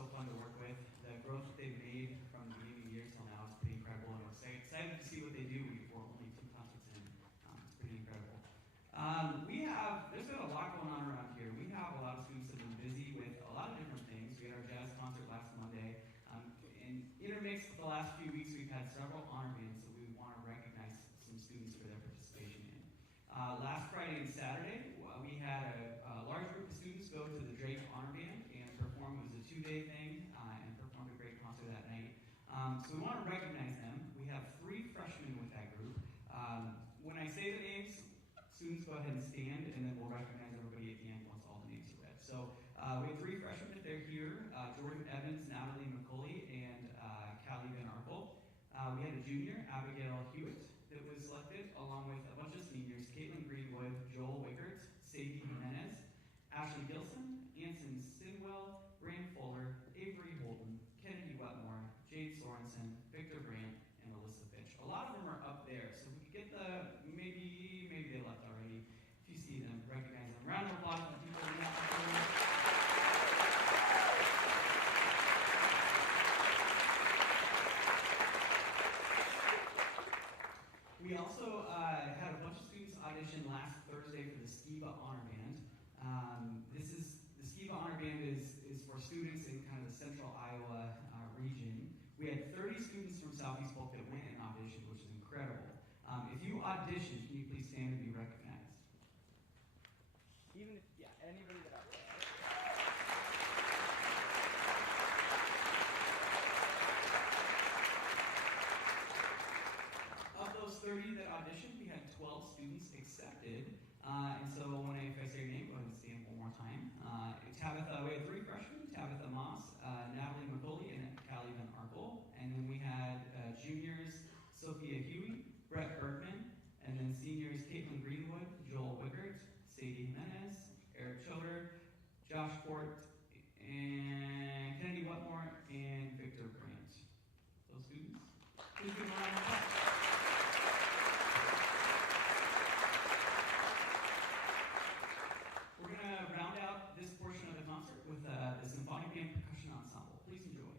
so fun to work with. The growth that they've made from the beginning of the year till now is pretty incredible, and we're excited to see what they do. We're only 2 concerts in. It's pretty incredible. There's been a lot going on around here. We have a lot of students that have been busy with a lot of different things. We had our jazz concert last Monday. And intermixed with the last few weeks, we've had several honor bands that we want to recognize some students for their participation in. Last Friday and Saturday, we had a large group of students go to the Drake Honor Band and perform. It was a 2-day thing and performed a great concert that night. So we want to recognize them. We have 3 freshmen with that group. When I say the names, students go ahead and stand, and then we'll recognize everybody at the end once all the names are read. So we have 3 freshmen. They're here: Jordan Evans, Natalie McCauley, and Callie Van Arkel. We had a junior, Abigail Hewitt, that was selected, along with a bunch of seniors: Caitlin Greenwood, Joel Wickert, Sadie Jimenez, Ashley Gilson, Anson Sinwell, Rand Fuller, Avery Holden, Kennedy Wetmore, Jade Sorensen, Victor Brandt, and Alyssa Fitch. A lot of them are up there, so if we could get maybe they left already. If you see them, recognize them. Round of applause for the people in that. We also had a bunch of students audition last Thursday for the Skiba Honor Band. The Skiba Honor Band is for students in kind of the central Iowa region. We had 30 students from Southeast Polk that went and auditioned, which is incredible. If you audition, can you please stand and be recognized? Anybody that Of those 30 that auditioned, we had 12 students accepted. And so if I say your name, go ahead and stand one more time. Tabitha, we had 3 freshmen: Tabitha Moss, Natalie McCauley, and Callie Van Arkel. And then we had juniors: Sophia Huey, Brett Bergman, and then seniors: Caitlin Greenwood, Joel Wickert, Sadie Jimenez, Eric Childer, Josh Fort, and Kennedy Wetmore, and Victor Brandt. Those students. Please give them a round of applause. We're going to round out this portion of the concert with the Symphonic Band Percussion Ensemble. Please enjoy.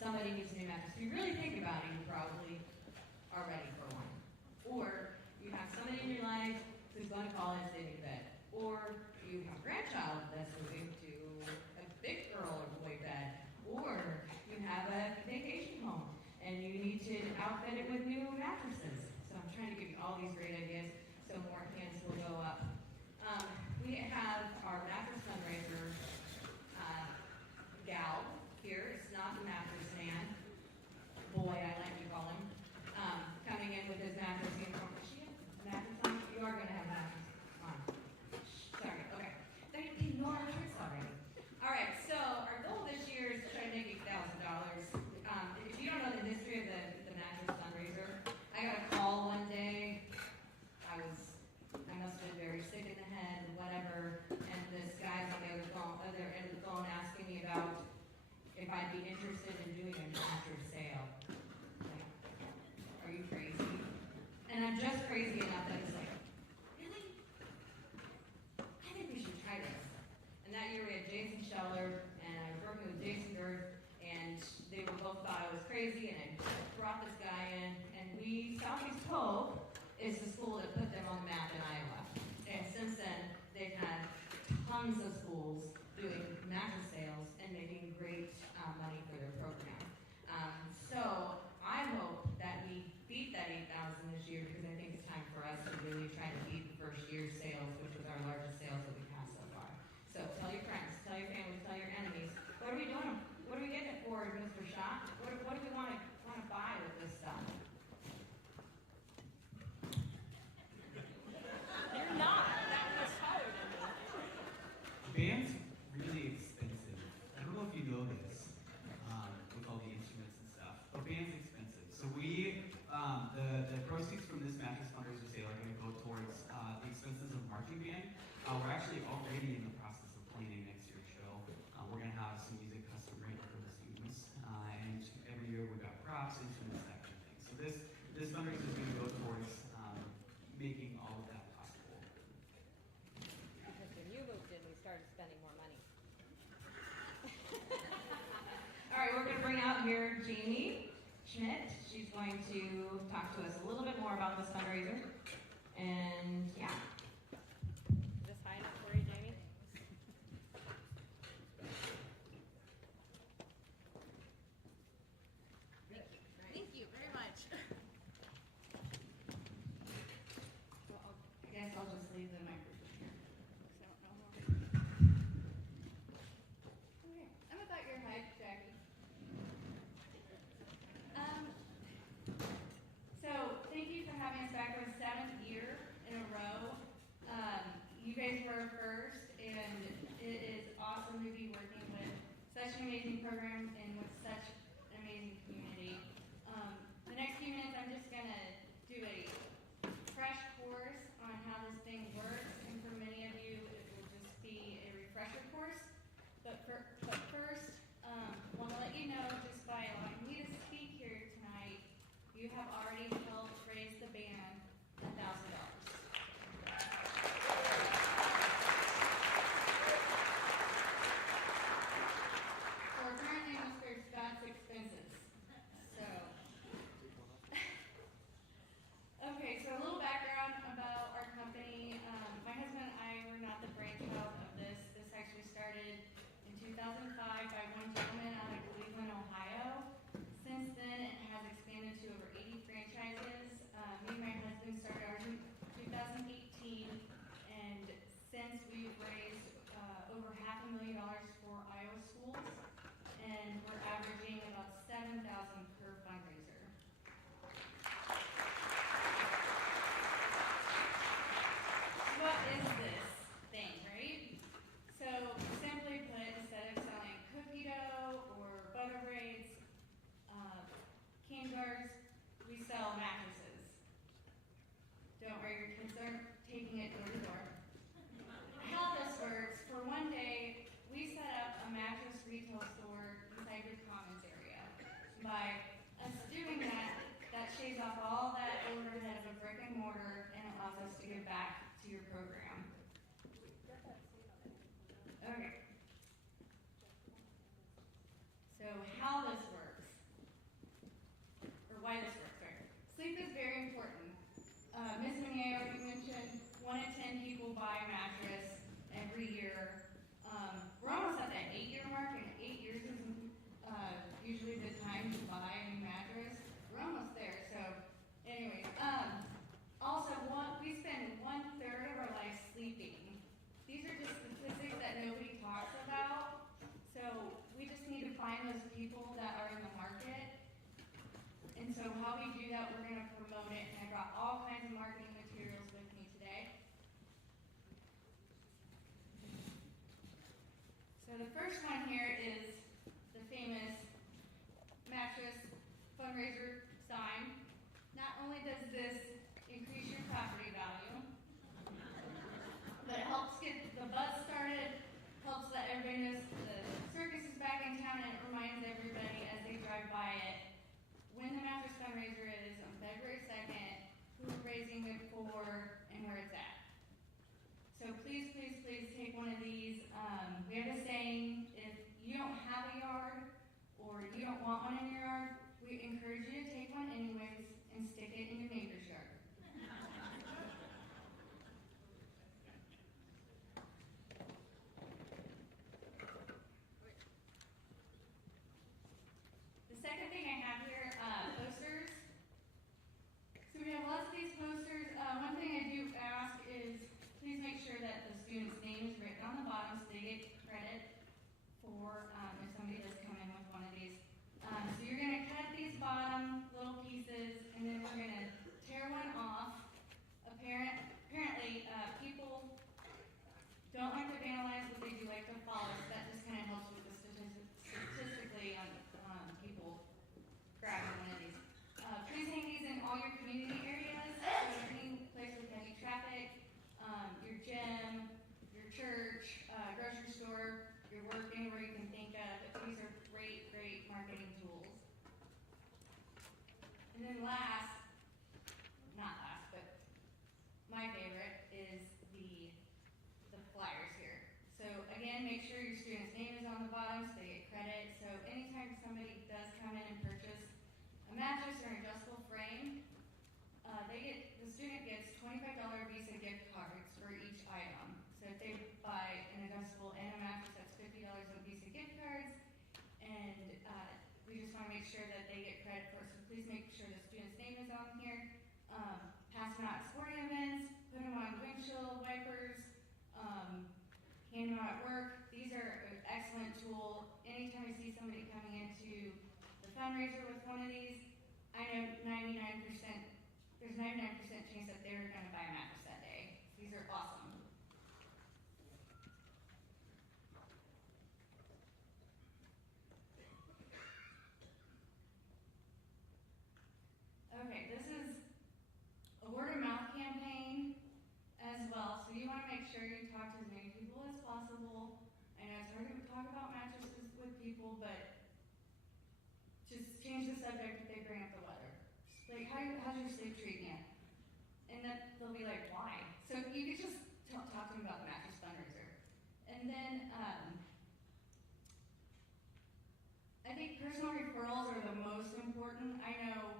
somebody needs a new mattress. If you really think about it, you probably are ready for one. Or you have somebody in your life who's going to college, they need a bed. Or you have a grandchild that's moving to a big girl or boy bed. Or you have a vacation home and you need to outfit it with new mattresses. So I'm trying to give you all these great ideas so more hands will go up. We have our mattress fundraiser gal here. It's not the mattress man. Boy, I like to call him. Coming in with his mattress uniform. Is she a mattress on? You are going to have a mattress on. Sorry. Okay. They know our tricks already. All right. So our goal this year is to try to make $8,000. If you don't know the history of the mattress fundraiser, I got a call one day. I must have been very sick in the head, whatever, and this guy's on the other end of the phone asking me about if I'd be interested in doing a mattress sale. Like, are you crazy? And I'm just crazy enough that it's like, really? I think we should try this. And that year we had Jason Scheller, and I was working with Jason Girth, and they both thought I was crazy, and I brought this guy in, and Southeast Polk is the school that put them on the map in Iowa. And since then, they've had tons of schools doing mattress sales and making great money for their program. So I hope that we beat that 8,000 this year, because I think it's time for us to really try to beat the first year's sales, which was our largest sales that we've had so far. So tell your friends, tell your families, tell your enemies. What are we doing? What are we getting it for, Mr. Schott? What do we want to buy with this stuff? You're not. That was hard. Band's really expensive. I don't know if you know this, with all the instruments and stuff. But band's expensive. So the proceeds from this mattress fundraiser sale are going to go towards the expenses of marching band. We're actually already in the process of planning next year's show. We're going to have some music custom written for the students, and every year we've got props, instruments, that kind of thing. So this fundraiser is going to go towards making all of that possible. Because when you moved in, we started spending more money. All right, we're going to bring out here Jamie Schmidt. She's going to talk to us a little bit more about this fundraiser. And yeah. Is this high enough for you, Jamie? Thank you very much. I guess I'll just leave the microphone here. Okay, I'm about your height, Jackie. So thank you for having us back for the 7th year in a row. You guys were first, and it is awesome to be working with such an amazing program and with such an amazing community. The next few minutes, I'm just going to do a crash course on how this thing works, and for many of you, it will just be a refresher course. But first, I want to let you know, just by allowing me to speak here tonight, you have already helped raise the band $1,000. For apparently Mr. Scott's expenses. So, okay, so a little background about our company. My husband and I were not the brainchild of this. This actually started in 2005 by one gentleman out of Cleveland, Ohio. Since then, it has expanded to over 80 franchises. Me and my husband started ours in 2018, and since we've raised over $500,000 for Iowa schools, and we're averaging about $7,000 per fundraiser. What is this thing, right? So simply put, instead of selling cookie dough or butter braids, cane jars, we sell mattresses. Don't worry, your kids aren't taking it door to door. How this works, for one day, we set up a mattress retail store inside your commons area. By us doing that, that shaves off all that overhead of a brick and mortar and allows us to give back to your program. Okay. So how this works. trying to buy a new mattress. We're almost there. So, anyways, also we spend 1/3 of our life sleeping. These are just statistics that nobody talks about. So we just need to find those people that are in the market. And so how we do that, we're going to promote it. And I brought all kinds of marketing materials with me today. So the first one here is the famous Mattress fundraiser sign. Not only does this increase your property value, but it helps get the buzz started, helps let everybody know the circus is back in town, and it reminds everybody as they drive by it when the Mattress fundraiser is on February 2nd, who we're raising it for, and where it's at. So please, please, please take one of these. We have a saying, if you don't have a yard or you don't want one in your yard, we encourage you to take one anyways and stick it in your neighbor's yard. The second thing I have here, posters. So we have lots of these posters. One thing I do ask is please make sure that the student's name is written on the bottom so they get credit for if somebody does come in with one of these. So you're going to cut these bottom little pieces, and then we're going to tear one off. Apparently, people don't like to vandalize, but they do like to follow. So that just kind of helps with the statistically on people grabbing one of these. Please hang these in all your community areas. So any place with heavy traffic, your gym, your church, grocery store, your work, anywhere you can think of. These are great, great marketing tools. And then not last, but my favorite is the flyers here. So again, make sure your student's name is on the bottom so they get credit. So anytime somebody does come in and purchase a mattress or an adjustable frame, the student gets $25 Visa gift cards for each item. So if they buy an adjustable and a mattress, that's $50 on Visa gift cards. And we just want to make sure that they get credit for it. So please make sure the student's name is on here. Pass them out at sporting events, put them on windshield wipers, hand them out at work. These are an excellent tool. Anytime I see somebody coming into the fundraiser with one of these, I know 99% chance that they're going to buy a mattress that day. These are awesome. Okay, this is a word of mouth campaign as well. So you want to make sure you talk to as many people as possible. I know it's hard to talk about mattresses with people, but just change the subject if they bring up the weather. Like, how's your sleep treating you? And then they'll be like, why? So you could just talk to them about the Mattress fundraiser. And then I think personal referrals are the most important. I know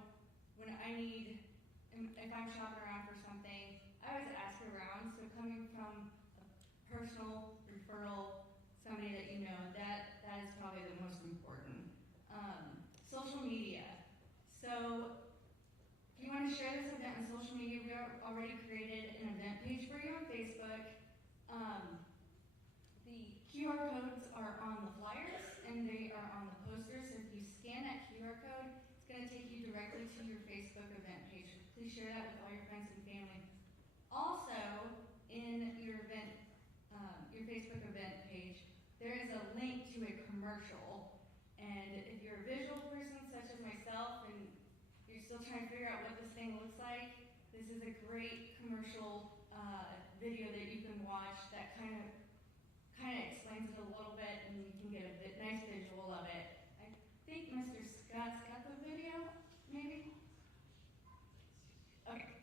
when if I'm shopping around for something, I always ask around. So coming from a personal referral, somebody that you know, that is probably the most important. Social media. So if you want to share this event on social media, we already created an event page for you on Facebook. The QR codes are on the flyers and they are on the posters. So if you scan that QR code, it's going to take you directly to your Facebook event page. Please share that with all your friends and family. Also, in your Facebook event page, there is a link to a commercial. And if you're a visual person such as myself and you're still trying to figure out what this thing looks like, this is a great commercial video that you can watch that kind of explains it a little bit and you can get a nice visual of it. I think Mr. Scott's got the video, maybe? Okay.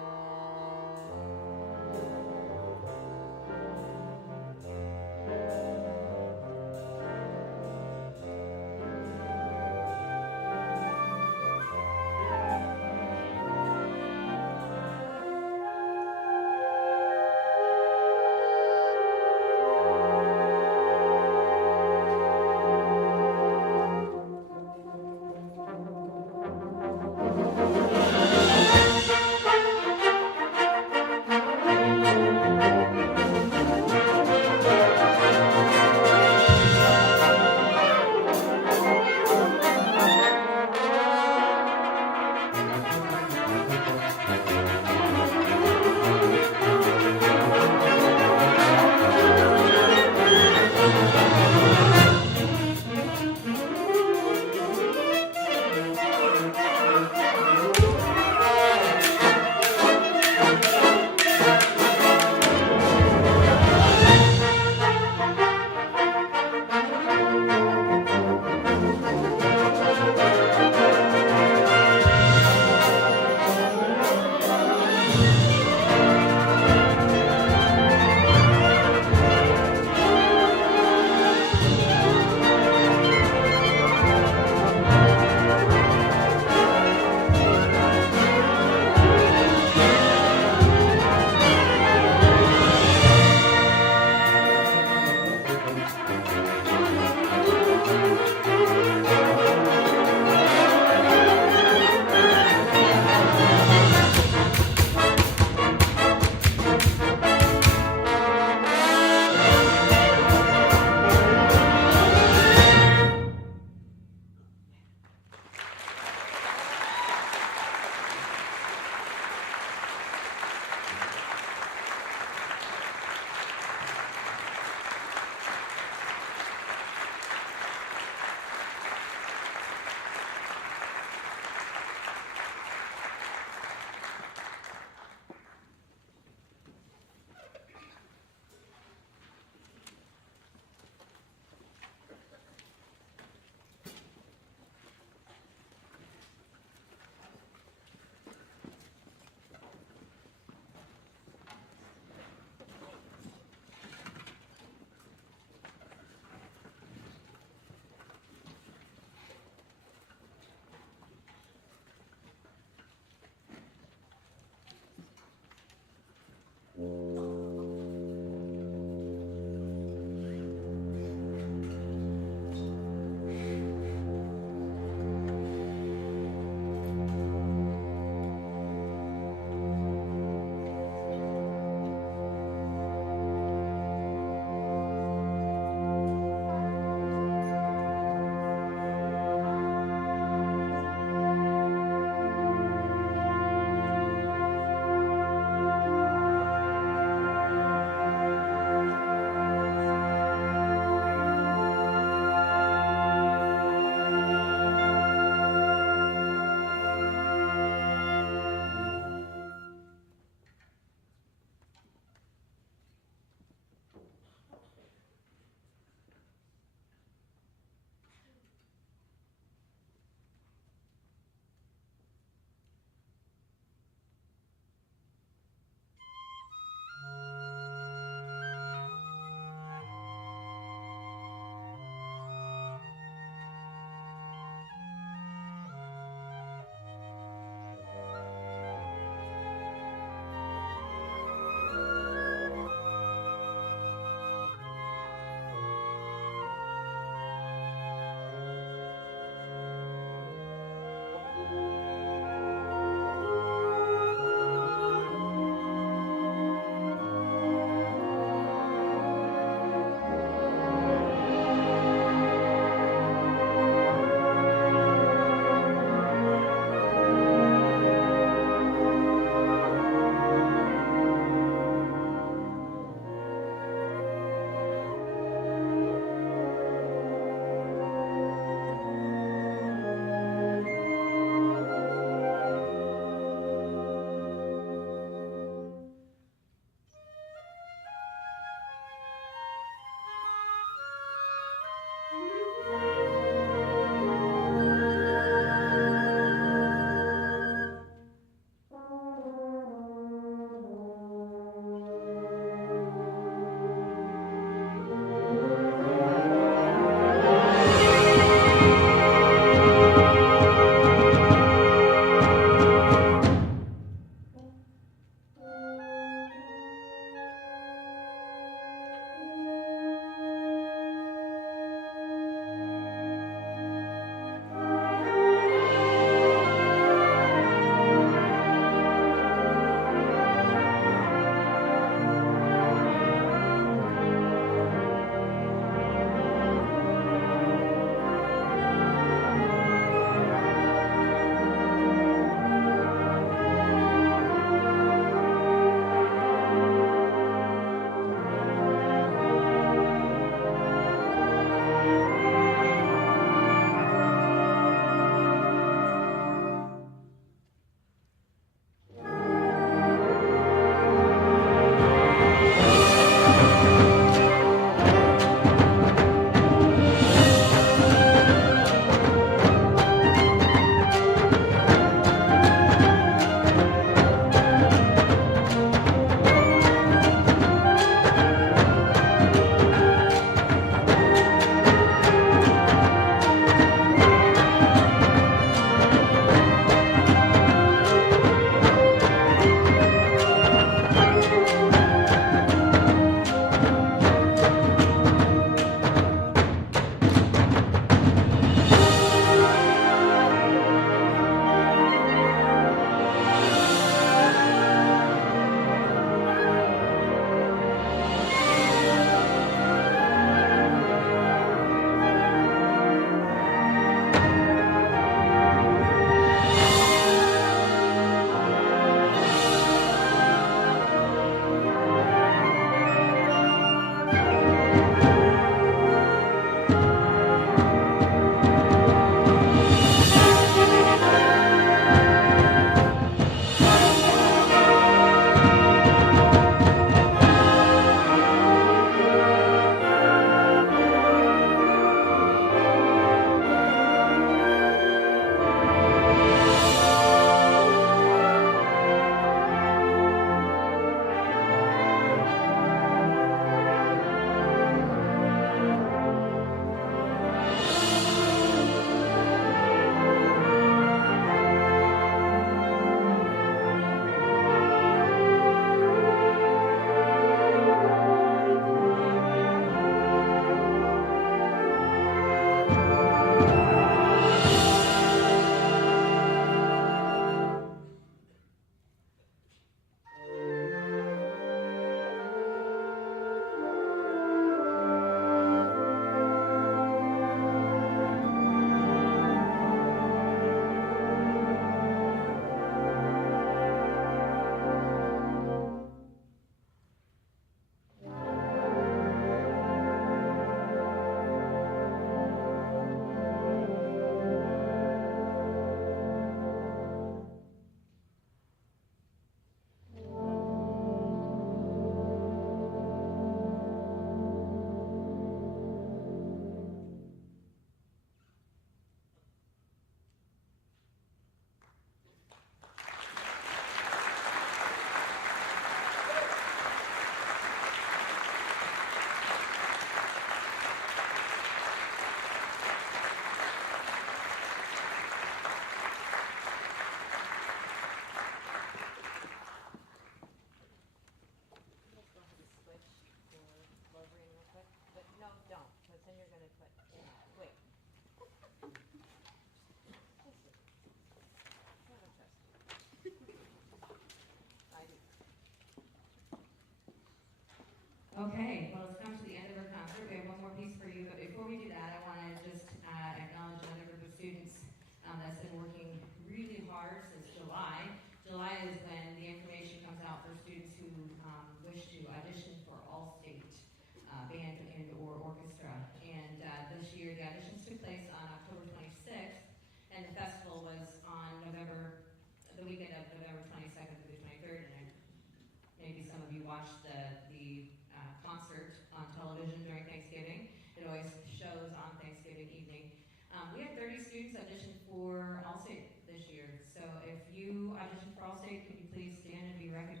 audition for Allstate, could you please stand and be recognized?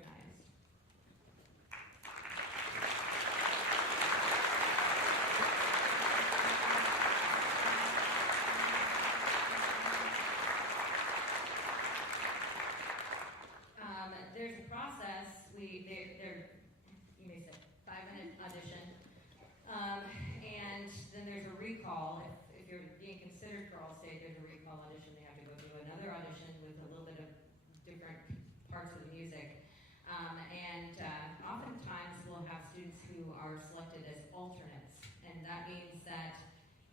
There's a process. You may say 5-minute audition, and then there's a recall. If you're being considered for Allstate, there's a recall audition. They have to go do another audition with a little bit of different parts of the music. Oftentimes we'll have students who are selected as alternates, and that means that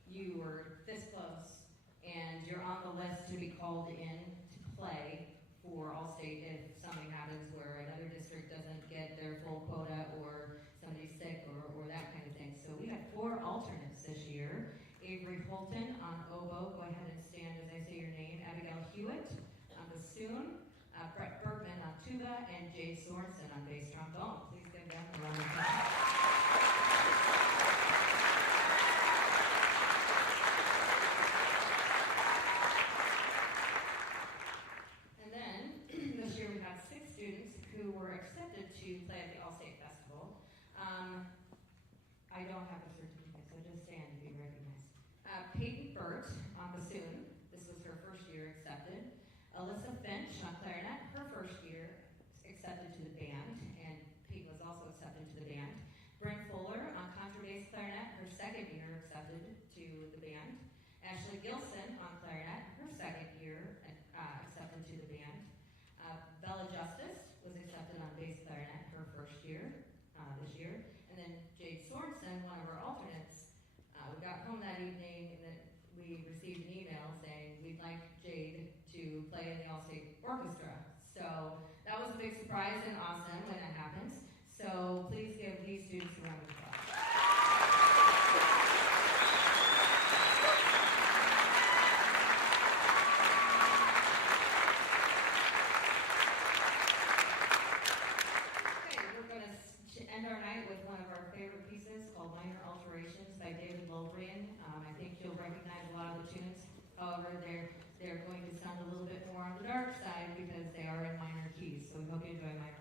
you were this close and you're on the list to be called in to play for Allstate if something happens where another district doesn't get their full quota or somebody's sick or that kind of thing. So we had 4 alternates this year. Avery Holton on oboe, go ahead and stand as I say your name. Abigail Hewitt on bassoon. Brett Bergman on tuba, and Jade Sorensen on bass trombone. Please give them a round of applause. And then, this year we have 6 students who were accepted to play at the Allstate Festival. I don't have a certificate, so just stand to be recognized. Peyton Burt on bassoon. This was her first year accepted. Alyssa Finch on clarinet, her first year accepted to the band, and Pete was also accepted to the band. Bryn Fuller on contrabass clarinet, her second year accepted to the band. Ashley Gilson on clarinet, her second year accepted to the band. Bella Justice was accepted on bass clarinet, her first year this year. And then Jade Sorensen, one of our alternates, we got home that evening and then we received an email saying we'd like Jade to play in the Allstate Orchestra. So that was a big surprise and awesome when that happens. So please give these students a round of applause. Okay, we're going to end our night with one of our favorite pieces called Minor Alterations by David Lolbrian. I think you'll recognize a lot of the tunes. However, they're going to sound a little bit more on the dark side because they are in minor keys. So we hope you enjoy minor